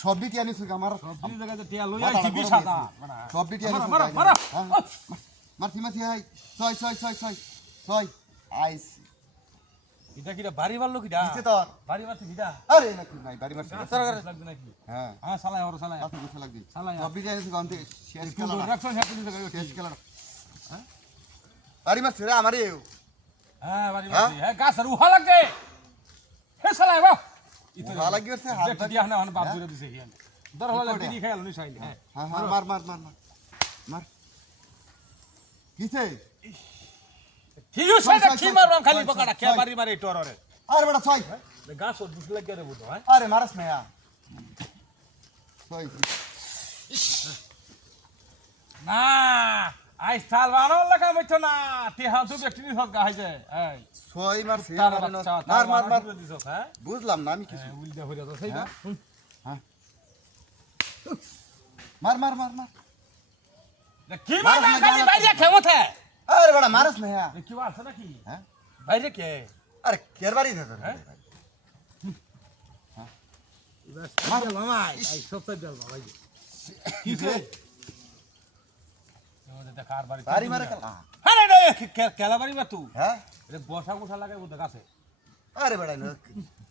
সব ডিটি আনিস আমার সবজি জায়গাতে টিয়া লই আইছি 20000 সব ডিটি আনিস মারা মারা মারছি মারছি হাই ছয় আইস এটা কিটা বাড়ি মারলো কিটা দিছে তোর বাড়ি মারতে কিটা আরে নাকি নাই বাড়ি মারছি লাগবে নাকি হ্যাঁ হ্যাঁ সালাই ওর সালাই কত গুছা লাগবে সালাই সব ডিটি আনিস গন্তে শেষ খেলা রাখছো হ্যাপি দিতে গেল শেষ খেলা হ্যাঁ বাড়ি মারছি রে আমারে হ্যাঁ বাড়ি মারছি হ্যাঁ গাছের উহা লাগে হে সালাই বাপ উহা লাগিছে হাত দেখি দিয়া না বাপ জুড়ে দিছে হিয়ান দর হলে দিদি খাইল নি সাইল হ্যাঁ হ্যাঁ মার কিছে কি হইছে না কি মারবাম খালি বকাটা কে বাড়ি মারে টররে আরে বেটা ছয় গাছ ওর দুস লাগে রে বুঝো হ্যাঁ আরে মারস না ছয় না আই স্টাইল বানো লাগা মইতো না তি হাউ তো ব্যক্তি নিছ গা হইছে এই ছয় মারছি মার দিছ হ্যাঁ বুঝলাম না আমি কিছু উল্টা হইরা তো সেইবা হ্যাঁ মার কি মার খালি বাইরে খেমতে আরে বেটা মারস না কি আছে নাকি হ্যাঁ বাইরে কে আরে কের বাড়ি না হ্যাঁ মার মামাই আই সপ্তাহ দেল বাবাই কিছে আমাদের দেখার বাড়ি মারে খেলা আরে রে খেলা বাড়ি মা তুই হ্যাঁ রে বসা গোসা লাগাই বুঝ গাছে আরে বেটা না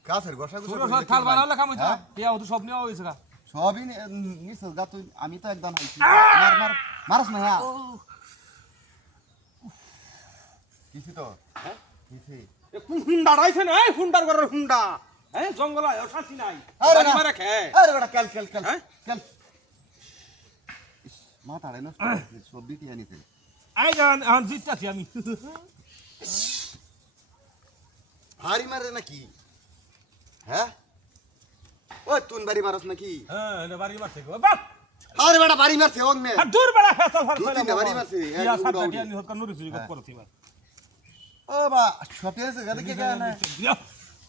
কাছের গোসা ছোট ছোট থাল বানাও লেখা মইতা টিয়া ওতো সব নিও হইছে গা সবই নিছ গা তুই আমি তো একদম হইছি মারস না কিছি তো হ্যাঁ কিছি এ কোন হুন্ডা রাইছে না এই হুন্ডার ঘরের হুন্ডা হ্যাঁ জঙ্গল আয় শান্তি নাই আরে বাড়ি মারে খে আরে বেটা কেল হ্যাঁ? মাথা রে নষ্ট সব দিতে আনিছে আই জান আন জিততাছি আমি হাড়ি মারে নাকি হ্যাঁ ওই তুই বাড়ি মারস নাকি হ্যাঁ এনে বাড়ি মারছে গো বাপ আরে বেটা বাড়ি মারছে অগ্নে আর দূর বেড়া ফেসাল ফার দু তিনটা বাড়ি মারছে ইয়া সাতটা টিয়া নিহত কান নুরি চুরি করতে বা ও বা সত্যি আছে গাদে কে গায় না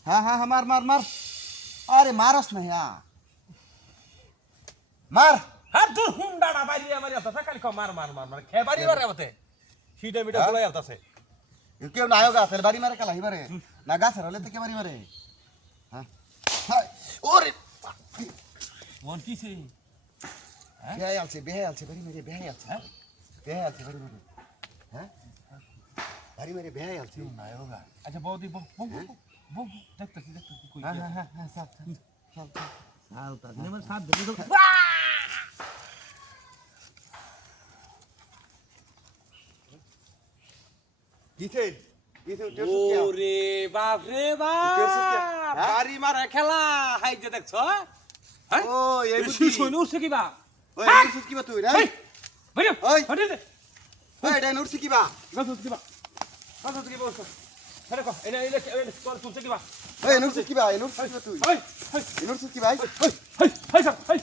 হ্যাঁ মার আরে মারস না মার আর দূর হুন্ডাটা বাইরে আমার আতা কালি ক মার খে বাড়ি মারে মতে সিটা মিটা গুলাই আতাছে কেউ না আয়ো গাছের বাড়ি মারে কালা হিবারে না গাছের হলে তো কে বাড়ি মারে হ্যাঁ ওরে মন কিছে বেহাই আলছে বাড়ি মারে বেহাই আলছে বাড়ি মারে হ্যাঁ বাড়ি মারে বেহাই আলছে না হোগা আচ্ছা বৌদি বউ দেখতেছি কই হ্যাঁ সাথ সালতা নেমে সাথ দে তো কিছে ওরে বাপ রে বাপ বাড়ি মারা খেলা হাই যে দেখছ হ্যাঁ ও এই শুই শুই উঠছে কিবা ওই নুরসিস কিবা তুই রে ভাই ওই হটে দে ওই এটা নুরসি কিবা গাছ কিবা বলছ আরে কো এনে কল তুলছে কিবা ওই নুরসি কিবা তুই হাই নুরসি কিবা হাই হাই